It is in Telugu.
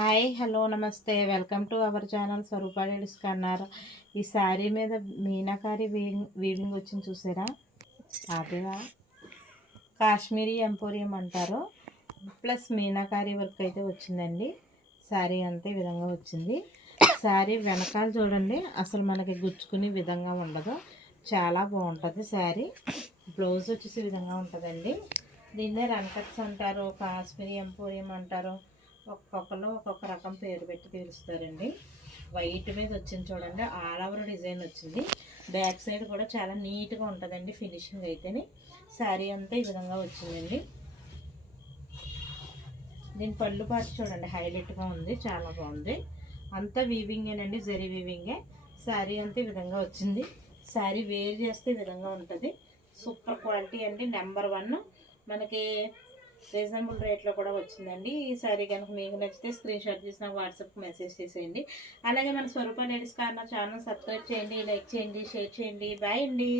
హాయ్ హలో నమస్తే welcome to our channel Swaroopa ladies corner. ఈ శారీ మీద మీనాకారి వీవింగ్ వచ్చింది చూసారా, అదిగా కాశ్మీరీ ఎంపోరియం అంటారు. ప్లస్ మీనాకారి వర్క్ అయితే వచ్చిందండి. శారీ అంతే విధంగా వచ్చింది. శారీ వెనకాల చూడండి, అసలు మనకి గుచ్చుకునే విధంగా ఉండదు, చాలా బాగుంటుంది శారీ. బ్లౌజ్ వచ్చేసి విధంగా ఉంటుందండి. దీన్నే రన్కట్స్ అంటారు, కాశ్మీరీ ఎంపోరియం అంటారు, ఒక్కొక్కరు ఒక్కొక్క రకం పేరు పెట్టి పిలుస్తారండి. వైట్ మీద వచ్చింది చూడండి, ఆల్ ఓవర్ డిజైన్ వచ్చింది. బ్యాక్ సైడ్ కూడా చాలా నీట్గా ఉంటుందండి ఫినిషింగ్ అయితేనే. శారీ అంతా ఈ విధంగా వచ్చిందండి. దీని పళ్ళు పాటు చూడండి, హైలైట్గా ఉంది, చాలా బాగుంది. అంతా వీవింగేనండి, జరీ వీవింగే. శారీ అంతా ఈ విధంగా వచ్చింది. శారీ వేర్ చేస్తే ఈ విధంగా ఉంటుంది. సూపర్ క్వాలిటీ అండి, నెంబర్ 1. మనకి రీజనబుల్ రేట్లో కూడా వచ్చిందండి. ఈ సారీ కనుక మీకు నచ్చితే స్క్రీన్ షాట్ తీసి నాకు వాట్సాప్కి మెసేజ్ చేసేయండి. అలాగే మన స్వరూప లేడీస్ కార్నర్ ఛానల్ సబ్స్క్రైబ్ చేయండి, లైక్ చేయండి, షేర్ చేయండి. బాయ్ అండి.